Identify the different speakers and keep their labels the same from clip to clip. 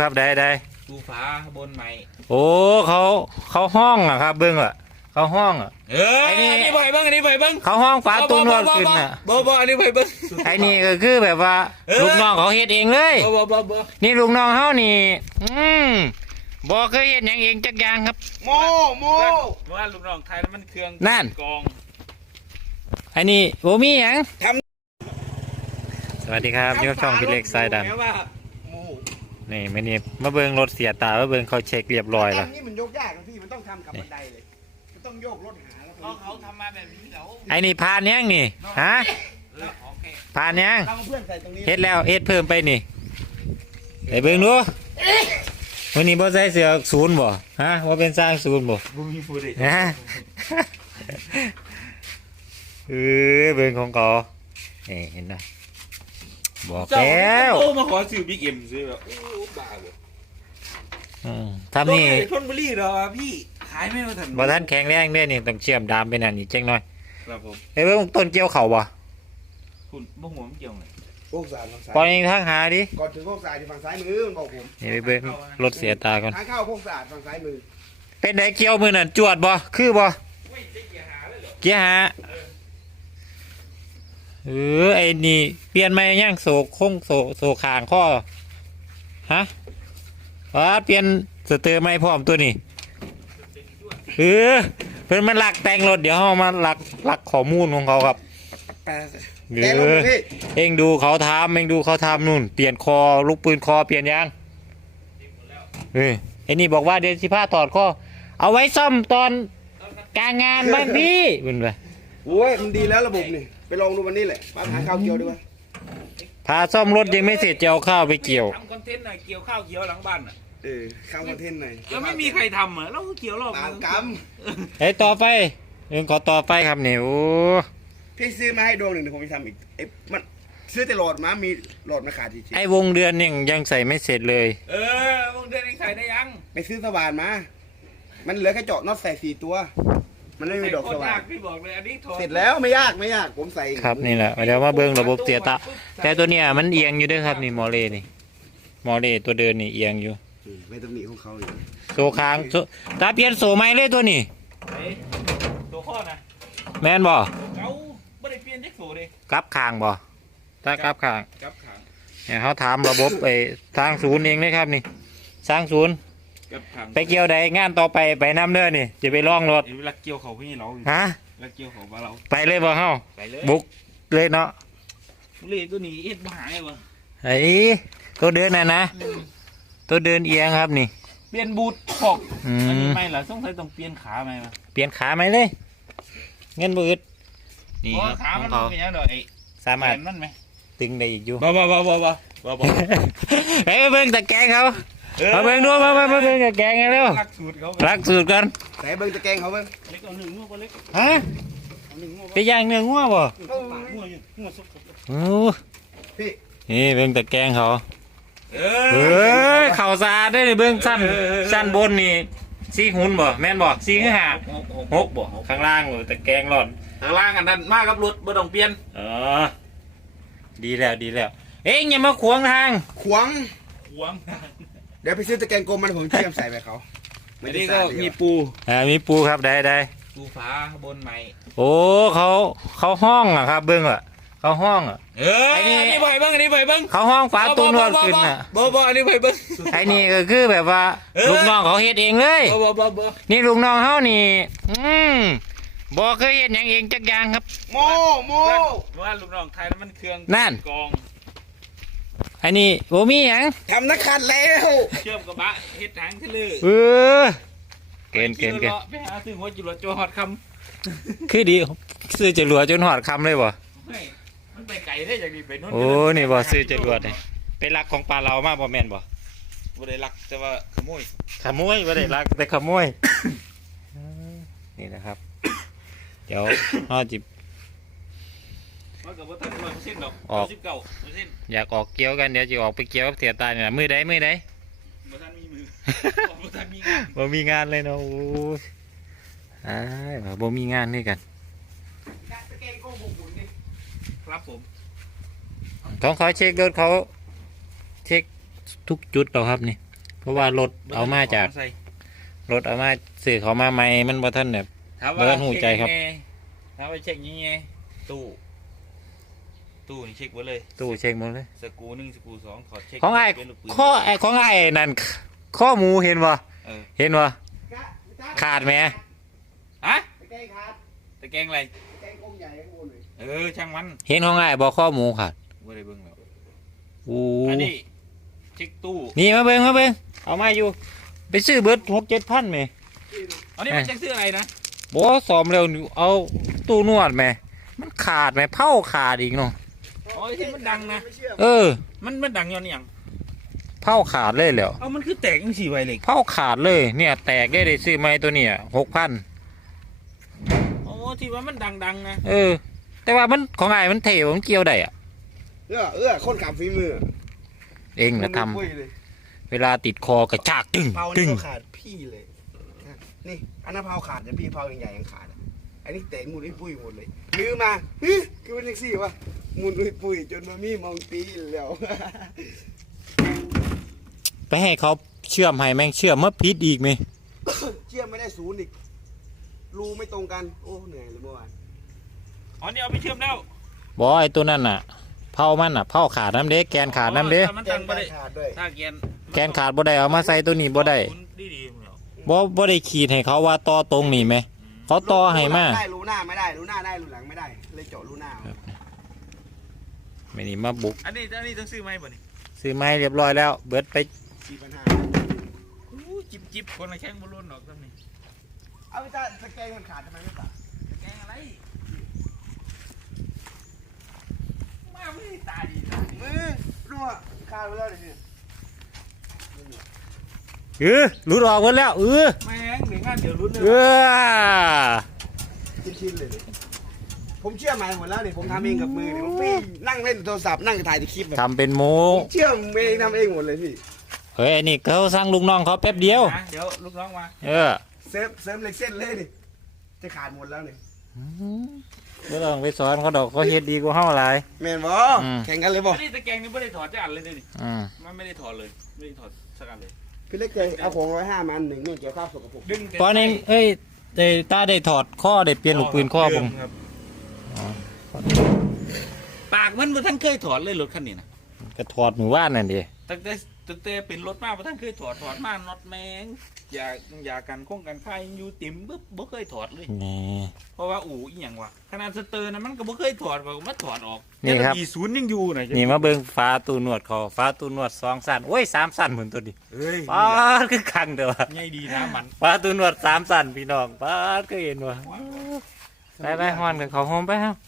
Speaker 1: ครับได้
Speaker 2: ปูฟ้าบนใหม่
Speaker 1: โอ้เขาห้องอ่ะครับเบิ้งอ่ะเขาห้องอ่ะ
Speaker 2: อันนี้ไปเบิ้งอันนี้ไปเบิ้ง
Speaker 1: เขาห้องฝาตุ้นวดขึ้นอ่ะ
Speaker 2: บ่อันนี้ไปเบิ้ง
Speaker 1: ไอ้นี่ก็คือแบบว่าลูกน้องเขาเฮ็ดเองเลย
Speaker 2: บ่
Speaker 1: นี่ลูกน้องเขานี่บ่เคยเฮ็ดอย่างเองจักอย่างครับ
Speaker 2: โมว่าลูกน้องไทยแล้วมันเครื่อง
Speaker 1: นั่น
Speaker 2: กอง
Speaker 1: ไอ้นี่บ่มีหยังสวัสดีครับนี่ก็ช่องพี่เล็กสายดันนี่ไม่นี่มาเบิ่งรถเสียตามาเบิ่งเขาเช็คเรียบร้อยแล้ว
Speaker 3: นี่มันยกยากนะพี่มันต้องทำกับบันไดเลยมันต้องโยกรถหาแล้ว
Speaker 2: เขาทำมาแบบนี้แล้ว
Speaker 1: ไอ้นี่พานยังนี่ฮะพานยังเฮ็ดแล้วเฮ็ดเพิ่มไปนี่ไปเบิ่งดูวันนี้บ่ใส่เสื้อศูนย์บ่ฮะว่าเป็นสร้างศูนย์บ่
Speaker 2: บุมีฟูดิ
Speaker 1: ฮะเบิ่งของเขาเห็นไหมบอกแล้ว
Speaker 2: มาขอซื้อบิ๊กเอ็มซื้อแบบโอ้บ้าบ่
Speaker 1: ทำนี่
Speaker 2: ชลบุรีเหรอพี่ขายไม่มาถึง
Speaker 1: บ่ท่านแข็งแรงเนี่ยนี่ต้องเชื่อมดามไปนั่นนี่เจ๊งน้อย
Speaker 2: ครับผม
Speaker 1: เบิ่งต้นเกี่ยวเข่าบ่
Speaker 2: คุณบ่หัวมันเกี่ยวไง
Speaker 3: โค้งสาย
Speaker 1: ปล่อยเองทางหาดิ
Speaker 3: ก่อนถึงโค้งสายที่ฝั่งซ้ายมือมันบอกผม
Speaker 1: นี่ไปเบิ่งรถเสียตาก่อน
Speaker 3: ทางเข้าโค้งสายฝั่งซ้ายมือ
Speaker 1: เป็นไหนเกี่ยวมือนั่นจวดบ่คือบ่เกียร์หาไอ้นี่เปลี่ยนมาย่างโศกโค้งโศกขางข้อฮะว่าเปลี่ยนสเตอร์ไม่พร้อมตัวนี้เพิ่นมันหลักแต่งรถเดี๋ยวเฮามาหลักข้อมูลของเขาครับเองดูเขาทำนู่นเปลี่ยนคอลูกปืนคอเปลี่ยนยางไอ้นี่บอกว่าเดือน15ถอดข้อเอาไว้ซ่อมตอนกลางงานบ้างพี่เป็นไง
Speaker 3: โอ้ยมันดีแล้วระบบนี่ไปลองดูวันนี้แหละมาหาข้าวเกี่ยวดีกว่า
Speaker 1: พาซ่อมรถยังไม่เสร็จจะเอาข้าวไปเกี่ยว
Speaker 2: ทำคอนเทนต์หน่อยเกี่ยวข้าวเกี่ยวหลังบ้านอ่ะ
Speaker 3: ข้าวคอนเทนต์หน่อย
Speaker 2: แล้วไม่มีใครทำอ่ะแล้วเกี่ยวรอบ
Speaker 3: ก
Speaker 1: ไอ้ต่อไปขอต่อไปครับเนี่ยโอ้
Speaker 3: พี่ซื้อมาให้ดวงหนึ่งเดี๋ยวผมจะทำอีกมันซื้อแต่หลอดมามีหลอดมาขาดจริง
Speaker 1: ไอ้วงเดือนยังใส่ไม่เสร็จเล
Speaker 2: ยวงเดือนยังใส่ได้ยัง
Speaker 3: ไปซื้อสว่านมามันเหลือแค่เจาะน็อตใส่4 ตัวมันไม่มีดอกสว่าน
Speaker 2: พี่บอกเลยอันนี้
Speaker 3: เสร็จแล้วไม่ยากผมใส่
Speaker 1: ครับนี่แหละเดี๋ยวมาเบิ้งระบบเสียตาแต่ตัวเนี้ยมันเอียงอยู่ด้วยครับนี่มอเล่ตัวเดินนี่เอียงอยู่
Speaker 3: ไม่ตำหนิของเขาอยู่
Speaker 1: โซค้างตาเปลี่ยนโซไม้เลยตัวนี้
Speaker 2: ตัวข้อนะ
Speaker 1: แม่นบ่
Speaker 2: เขาไม่ได้เปลี่ยนเด็กโซ่เลย
Speaker 1: กลับคางบ่ตากลับคางเนี่ยเขาถามระบบไปทางศูนย์เองเลยครับนี่สร้างศูนย์ไปเกี่ยวใดงานต่อไปน้ำเนื้อนี่จะไปล่องรถ
Speaker 2: รักเกี่ยวเขาพี่เรา
Speaker 1: ฮะ
Speaker 2: รักเกี่ยวเขาบ้าเรา
Speaker 1: ไปเลยบ่เฮาบุกเลยเนาะ
Speaker 2: เลยตัวนี้เอ็ดหายบ่
Speaker 1: ไอ้ตัวเดินนะตัวเดินเอียงครับนี่
Speaker 2: เปลี่ยนบูทขอกอันนี้ไม่ล่ะต้องใช้ต้องเปลี่ยนขาไหมวะ
Speaker 1: เปลี่ยนขาไหมเลยเงินบืดนี่
Speaker 2: ขามันเป็นยังไง
Speaker 1: สามารถ
Speaker 2: มันไหม
Speaker 1: ตึงได้อีกอยู่
Speaker 2: บ่
Speaker 1: เฮ้ยเบิ่งตะแกรงเขามาเบิ่งดูมาเบิ่งตะแกรงกันแล้วรักสูตรกัน
Speaker 3: ไหนเบิ่งตะแกรงเขาเบิ่ง
Speaker 2: เล็กเอา1 งัวเล็ก
Speaker 1: ฮะไปย่างเนื้องัวบ่
Speaker 2: งัวสุก
Speaker 1: โอ้นี่เบิ่งตะแกรงเขาเข่าสะอาดได้เบื้องสั้นบนนี่ซีหุ่นบ่แม่นบ่ซีขึ้นหา6บ่ข้างล่างตะแกรงหล่อน
Speaker 2: ข้างล่างอันนั้นมากครับรถบ่ต้องเปลี่ยน
Speaker 1: ดีแล้วเอ็งอย่ามาขวางทาง
Speaker 3: ขวางเดี๋ยวไปซื้อตะแกรงกลมมันผมเชื่อมใส่ไปเขา
Speaker 2: ไม่ได้ก็มีปู
Speaker 1: ครับได้
Speaker 2: ปูฟ้าบนใหม่
Speaker 1: โอ้เขาห้องอ่ะครับเบื้องอ่ะเขาห้องอ่ะ
Speaker 2: อันนี้ไปเบิ้ง
Speaker 1: เขาห้องฝาตุ้นวดขึ้นอ่ะ
Speaker 2: บ่อันนี้ไปเบิ้ง
Speaker 1: ไอ้นี่ก็คือแบบว่าลูกน้องเขาเฮ็ดเองเลยนี่ลูกน้องเขานี่บ่เคยเฮ็ดอย่างเองจักอย่างครับ
Speaker 3: โม
Speaker 2: ว่าลูกน้องไทยแล้วมันเครื่อง
Speaker 1: นั่น
Speaker 2: กอง
Speaker 1: ไอ้นี่บ่มีหยัง
Speaker 3: ทำนักขัดแล้ว
Speaker 2: เชื่อมกระบะเฮ็ดทางทะเล
Speaker 1: เกิน
Speaker 2: ไปหาซื้อหัวจุลจหอดค
Speaker 1: ำคือดีซื้อจรวดจนหอดคำเลยบ่
Speaker 2: มันไปไกลได้อย่างนี้ไปนู่น
Speaker 1: โอ้นี่บ่ซื้อจรวดนี่ไปลักของปลาเรามาบ่แม่นบ่
Speaker 2: ได้ลักแต่ว่าขโมย
Speaker 1: บ่ได้ลักแต่ขโมยนี่นะครับเดี๋ยวเฮาจิ
Speaker 2: มันก็บ่ทัน100%ดอก19%
Speaker 1: อยากออกเกี่ยวกันเดี๋ยวจะออกไปเกี่ยวกับเสียตาเนี่ยมือใด
Speaker 2: บ่ทันมีมือบ่ทันมีงาน
Speaker 1: บ่มีงานเลยเนาะโอ้ยบ่มีงานนี่กัน
Speaker 2: ครับผม
Speaker 1: ของเขาเช็ครถเขาเช็คทุกจุดเราครับนี่เพราะว่ารถเอามาจาก
Speaker 2: ใส่
Speaker 1: รถเอามาสื่อเขามาใหม่มันบ่ทันแบบ
Speaker 2: ถาม
Speaker 1: เบิ
Speaker 2: ว่า
Speaker 1: ดหูใจครับ
Speaker 2: ถามว่าเช็คยังไงตู้นี่เช็คไว้เลย
Speaker 1: ตู้เช็คหมดเลย
Speaker 2: สกรูหนึ่งสกรูสองถอดเช็ค
Speaker 1: ของไอ้
Speaker 2: เป็นลูกปืน
Speaker 1: ของไอ้นั่นข้อหมูเห็นบ่
Speaker 2: เออ
Speaker 1: เห็นบ่ขาดไหม
Speaker 2: ฮะ
Speaker 3: ตะแกรงขาด
Speaker 2: ตะแกรงอะไร
Speaker 3: ตะแกรงกลมใหญ่ข้างบนเลย
Speaker 2: เออช่างมัน
Speaker 1: เห็นของไอ้บ่ข้อหมูขาด
Speaker 2: ไม่ได้เบิ่งแล้ว
Speaker 1: อู้
Speaker 2: อันนี้เช็คตู้
Speaker 1: นี่มาเบิ่งเอามาอยู่ ไปซื้อเบิด6-7 พันไหม
Speaker 2: อันนี้มันเช็คซื้ออะไรนะ
Speaker 1: บ่ซ้อมเร็วนี่เอาตู้นวดไหมมันขาดไหมเผาขาดอีกเนาะ
Speaker 2: อ๋อที่มันดังนะ
Speaker 3: ไม่เชื่อ
Speaker 1: เออ
Speaker 2: มันดังย้อนอหย่าง
Speaker 1: เผาขาดเลยแล้ว
Speaker 2: เอามันคือแตกยังสี่ใบเหล็ก
Speaker 1: เผาขาดเลยเนี่ยแตกได้ซื้อไหมตัวเนี่ย6,000
Speaker 2: โอ้ที่ว่ามันดังนะ
Speaker 1: เออ แต่ว่ามันของไอ้มันเท่มันเกี่ยวได้อะ
Speaker 3: คนขับฝีมือ
Speaker 1: เองนะทำ
Speaker 3: ปุ้ยเลย
Speaker 1: เวลาติดคอกระชากตึง
Speaker 3: เผา
Speaker 1: ตึ
Speaker 3: นี่
Speaker 1: ง
Speaker 3: ก็ขาดพี่เลย นี่อันนั้นเผาขาดแต่พี่เผาใหญ่ๆยังขาดอะอันนี้แตกหมุนไอ้ปุ้ยหมดเลยลืมมาคือเป็นแท็กซี่วะหมุนไอ้ปุ้ยจนมามีมองตีแล้ว
Speaker 1: ไปให้เขาเชื่อมให้แม่งเชื่อมเมื่อพิษอีกไหม
Speaker 3: เชื่อมไม่ได้ศูนย์อีกรูไม่ตรงกันโอ้เหนื่อยเลยเมื่อวาน
Speaker 2: อ๋อนี่เอาไปเชื่อมแล้ว
Speaker 1: บอไอ้ตัวนั่นน่ะเผามันน่ะเผาขาดน้ำเด้แกนขาดน้ำเด้
Speaker 2: ถ้ามันดังบ่ได้
Speaker 3: ขาดด้วย
Speaker 2: ถ้าแกน
Speaker 1: แกนขาดบ่ได้เอามาใส่ตัวนี้บ่ได้
Speaker 2: ดีๆเหรอ
Speaker 1: บ่ได้ขีดให้เขาว่าต่อตรงนี่ไหมเขาต่อให้มา
Speaker 3: ได้รูหน้าไม่ได้รูหน้าได้รูหลังไม่ได้ เลยเจาะรูหน้าเอา
Speaker 1: ไม่นี่มาบุก
Speaker 2: อันนี้ต้องซื้อไหมบ่นี่
Speaker 1: ซื้อไม้เรียบร้อยแล้ว เบิดไป
Speaker 3: 4,500
Speaker 2: อู้จิบคนละแข้งบ่ล้นหรอกซ้ำนี่
Speaker 3: เอาไปจ้าสแกนมันขาดทำไมไม่ตัด
Speaker 2: แกงอะไรมาไม่ได้ตาดีนะ
Speaker 3: มือรั่วขาดไปแล้วเดี๋ยวนี้
Speaker 1: หลุดออกหมดแล้ว
Speaker 2: แม่งเดี๋ยวงานเดี๋ยวลุ้นเลย
Speaker 3: ชิ้นๆเลยดิผมเชื่อหมายหมดแล้วนี่ผมทำเองกับมือนี่ผมพี่นั่งเล่นโทรศัพท์นั่งถ่ายคลิปแบบ
Speaker 1: ทำเป็นโม
Speaker 3: เชื่อมเองทำเองหมดเลยพี่
Speaker 1: เฮ้ยอันนี้เขาสั่งลูกน้องเขาแป๊บเดียว
Speaker 2: นะเดี๋ยวลูกน้องมา
Speaker 1: เออ
Speaker 3: เสริมเหล็กเส้นเลยนี่จะขาดหมดแล้วนี่
Speaker 1: ไม่ต้องไปสอนเขาดอกเขาเฮ็ดดีกว่าเฮาหลาย
Speaker 3: แมนบอ
Speaker 1: อืม
Speaker 3: แข่งกันเลยบอ
Speaker 2: อันนี้ตะแกรงนี่ไม่ได้ถอดจะอันเลยนี่
Speaker 1: อืม
Speaker 2: มันไม่ได้ถอดเลยไม่ได้ถอดสักอันเลย
Speaker 3: พี่เล็กใจเอาของ105มาอันหนึ่งนี่เกี่ยวข้าวสกปรก
Speaker 2: ดึงแต่
Speaker 1: ตอนนี้เอ้ยได้ตาได้ถอดข้อได้เปลี่ยนลูกปืนข้อผม
Speaker 2: ครับปากมันบ่ท่านเคยถอดเลยรถคันนี้นะ
Speaker 1: ก็ถอดหมู่บ้านนั่นดิ
Speaker 2: ตั้งแต่เป็นรถมาบ่ท่านเคยถอดมาน็อตแมงอย่ากันคงกันค่ายอยู่ติ่มบึ๊บบ่เคยถอดเลย
Speaker 1: นี่
Speaker 2: เพราะว่าอู่อีหยังวะขนาดสเตอร์นะมันก็บ่เคยถอดว่ามันถอดออก
Speaker 1: นี่ครับ
Speaker 2: แต่ศูนย์ยังอยู่นะ
Speaker 1: นี่มาเบิ่งฟ้าตูนวดเขาฟ้าตูนวด2 สั้นโอ้ย3 สั้นเหมือนตัวดิ
Speaker 2: เอ้ย
Speaker 1: ป้าดคือคังเด้อวะ
Speaker 2: ใหญ่ดีนะมัน
Speaker 1: ฟ้าตูนวด3 สั้นพี่น้องป้าดก็เห็นวะไปฮ้อนกับเขาโฮมไปเฮา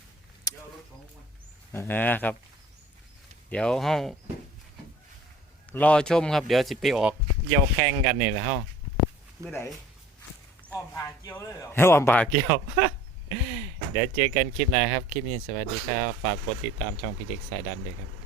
Speaker 1: ครับ เดี๋ยวเฮารอชมครับ เดี๋ยวสิไปออกเกี่ยวแข่งกันนี่แหละเฮา
Speaker 3: ไม่ไหน
Speaker 2: อ้อมผ่าเกี่ยวเลยเหรอ
Speaker 1: ให้วอมปากเกี่ยว เดี๋ยวเจอกันคลิปหน้าครับ คลิปนี้สวัสดีครับ ฝากกดติดตามช่องพี่เด็กสายดันด้วยครับ